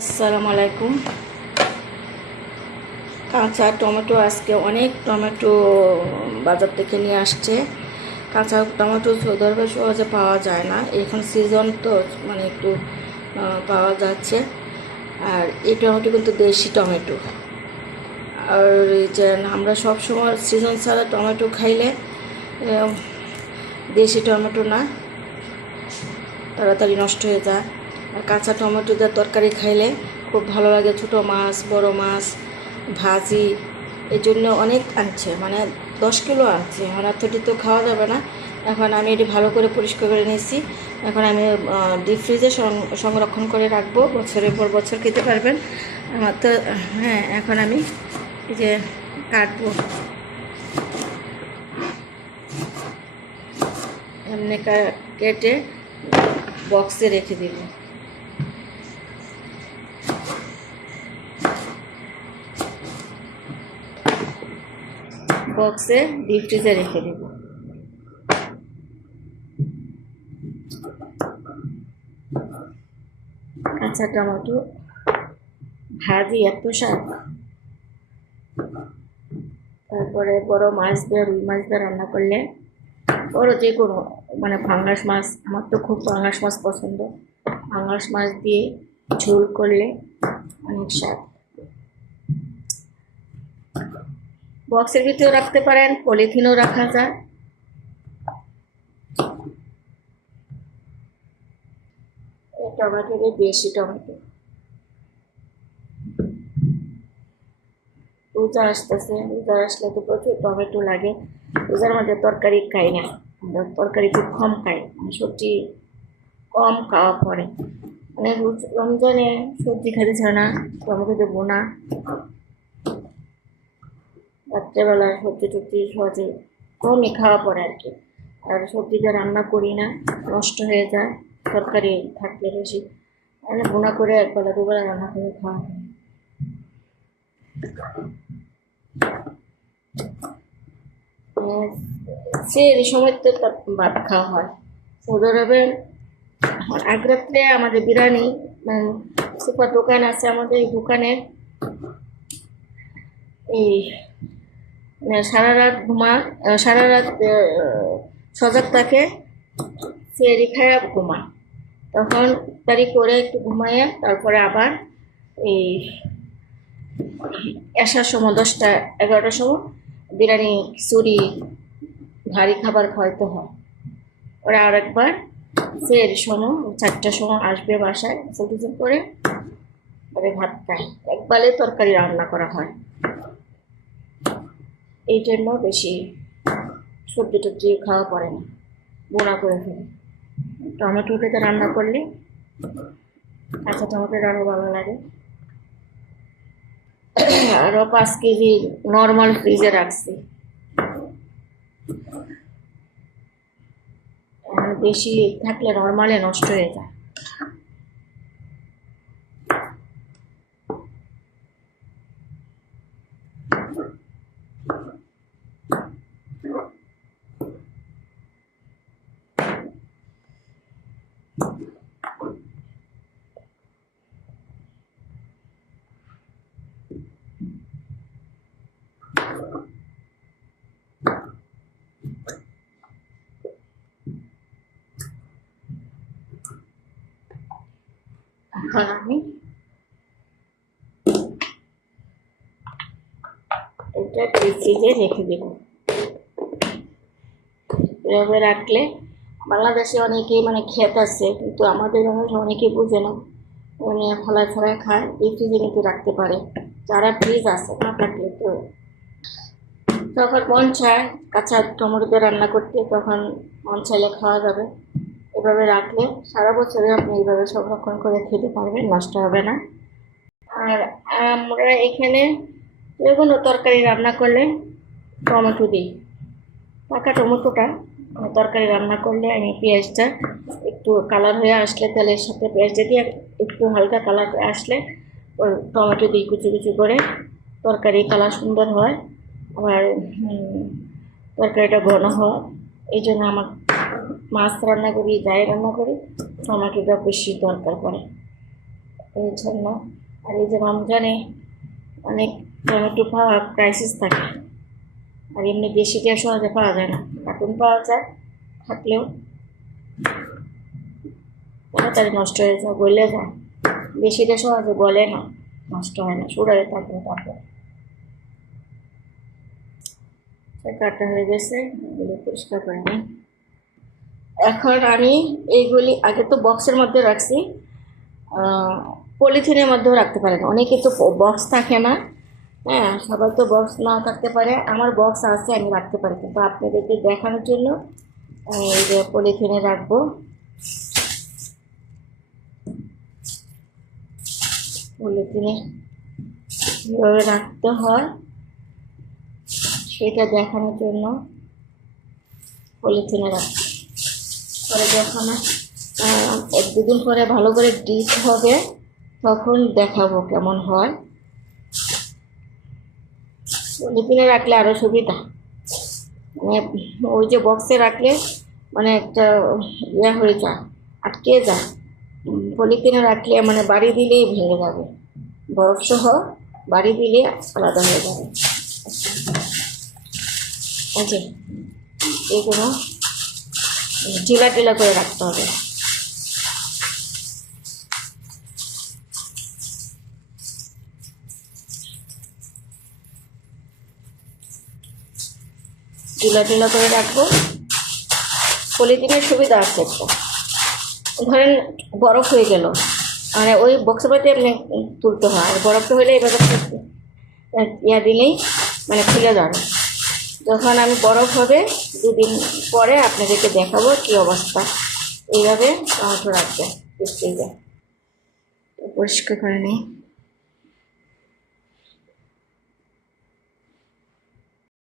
আসসালামু আলাইকুম। কাঁচা টমেটো আজকে অনেক টমেটো বাজার থেকে নিয়ে আসছে। কাঁচা টমেটো সৌদরবে সহজে পাওয়া যায় না। এখন সিজন তো মানে একটু পাওয়া যাচ্ছে। আর এই টমেটো কিন্তু দেশি টমেটো। আর যে আমরা সব সময় সিজন ছাড়া টমেটো খাইলে দেশি টমেটো না, তাড়াতাড়ি নষ্ট হয়ে যায়। কাঁচা টমেটো দিয়ে তরকারি খাইলে খুব ভালো লাগে, ছোটো মাছ, বড় মাছ, ভাজি এই জন্য অনেক আনছে মানে দশ কিলো আনছে এখন এতটি তো খাওয়া যাবে না। এখন আমি এটি ভালো করে পরিষ্কার করে নিয়েছি। এখন আমি ডিপ ফ্রিজে সংরক্ষণ করে রাখব, বছরের পর বছর খেতে পারবেন। আমার তো হ্যাঁ এখন আমি যে কাটবো। এমনি কেটে বক্সে রেখে দিব। বক্সে ডিপ ফ্রিজে রেখে দিব। কাঁচা টমেটো, ভাজি এত স্বাদ তারপরে বড় মাছ দিয়ে রুই মাছ দিয়ে রান্না করলে বড় যে কোনো মানে ফাঙ্গাস মাছ, আমার তো খুব ফাঙ্গাস মাছ পছন্দ। ফাঙ্গাস মাছ দিয়ে ঝোল করলে অনেক স্বাদ। বক্সের ভিতরেও রাখতে পারেন, পলিথিনও রাখা যায়। এই টমেটোরে দেশি টমেটো। রোজা আসতেছে রোজা আসলে তো প্রচুর টমেটো লাগে। রোজার মধ্যে তরকারি খাই না, আমরা তরকারি খুব কম খাই মানে সবজি কম খাওয়া পড়ে। মানে রমজানে সবজি খাইতে ছাড়ে টমেটো দেবো না। রাত্রেবেলা সবজি টবজি সহজে কমই খাওয়া পড়ে আর কি। আর সবজিটা রান্না করি না, নষ্ট হয়ে যায়, তরকারি থাকলে বেশি। মানে বোনা করে একবেলা দুবেলা রান্না করে খাওয়া হয়। সে সময় তো ভাত খাওয়া হয়। সৌদি আরবে আগ রাত্রে আমাদের বিরিয়ানি সুপার দোকান আছে আমাদের এই দোকানে এই সারা রাত ঘুমা সারা রাত সজাগ থাকে, সে রেখায় ঘুমা তখন তারি করে একটু ঘুমাইয়ে তারপরে আবার এই আসার সময়, দশটা, এগারোটার সময় বিরিয়ানি, চুরি, ভারী খাবার খাওয়াইতে হয়। ওরা আরেকবার সে এর সময় চারটার সময় আসবে বাসায় গোসল করে পরে ভাত খায়। একবারে তরকারি রান্না করা হয়। এই জন্য বেশি সবজি টবজি খাওয়া পড়ে না, বোনা করে ফেলে টমেটোটাতে রান্না করলে কাঁচা টমেটোটা আরও ভালো লাগে। আরও পাঁচ কেজি নর্মাল ফ্রিজে রাখছি। বেশি থাকলে নর্মালে নষ্ট হয়ে যায়। এখন আমি এটা ফ্রিজে রেখে দেব। এভাবে রাখলে বাংলাদেশে অনেকেই মানে ক্ষেত আছে, কিন্তু আমাদের বাংলাদেশে অনেকেই বুঝে না। মানে ফলা ছড়া খায়, এই ফ্রিজে কিন্তু রাখতে পারে। যারা ফ্রিজ আছে না থাকলে তো। তখন মন চায় কাঁচা টমেটো রান্না করতে, তখন মন চাইলে খাওয়া যাবে। এভাবে রাখলে সারা বছরে আপনি এইভাবে সংরক্ষণ করে খেতে পারবেন, নষ্ট হবে না। আর আমরা এখানে যে কোনো তরকারি রান্না করলে টমেটো দিই। পাকা টমেটোটা তরকারি রান্না করলে আমি পেঁয়াজটা একটু কালার হয়ে আসলে তেলের সাথে পেঁয়াজটা দিয়ে একটু হালকা কালার আসলে টমেটো দিই কুচু কুচু করে তরকারি কালার সুন্দর হয়। আবার তরকারিটা ঘন হয়। এই জন্য আমার মাছ রান্না করি যাই রান্না করি টমেটোটা বেশি দরকার পড়ে। এই জন্য, আর এই যে রমজানে অনেক টমেটো পাওয়া ক্রাইসিস থাকে। আর এমনি দেশিটা সহজে পাওয়া যায় না কার্টুন পাওয়া যায়, থাকলেও তাড়াতাড়ি নষ্ট হয়ে যায়, গলে যায়। বেশিটা সহজে গলে না, নষ্ট হয় না সুরারে থাকে তারপর। কাটা হয়ে গেছে, এগুলো পরিষ্কার করে নিই। এখন আমি এইগুলি আগে তো বক্সের মধ্যে রাখছি। পলিথিনের মধ্যেও রাখতে পারেন। অনেকে তো বক্স থাকে না। হ্যাঁ সবাই তো বক্স না থাকতে পারে। আমার বক্স আছে, আমি রাখতে পারি। কিন্তু আপনাদেরকে দেখানোর জন্য আমি এই যে পলিথিনে রাখব। পলিথিনে কীভাবে রাখতে হয়, সেটা দেখানোর জন্য পলিথিনে রাখব। পরে যখন এক দুদিন পরে ভালো করে ডিপ হবে, তখন দেখাবো কেমন হয়। পলিথিনে রাখলে আরও সুবিধা। মানে ওই যে বক্সে রাখলে মানে একটা ইয়ে হয়ে যায়, আটকে যায়। পলিথিনে রাখলে মানে বাড়ি দিলেই ভেঙে যাবে। বরফ সহ বাড়ি দিলে আলাদা হয়ে যাবে। এই যে এগুলো ঢিলা ঢিলা করে রাখতে হবে। ঢিলা ঢিলা করে রাখব। পলিথিনের সুবিধা আছে একটা ধরেন বরফ হয়ে গেল। মানে ওই বক্সের মধ্যে এমনি তুলতে হয়। আর বরফটা হলে এভাবে ইয়া দিলেই মানে খুলে যাবে। যখন আমি বরফ হবে, দুদিন পরে আপনাদেরকে দেখাবো কি অবস্থা। এইভাবে টমেটো রাখবে ফ্রিজে পরিষ্কার করে নিই।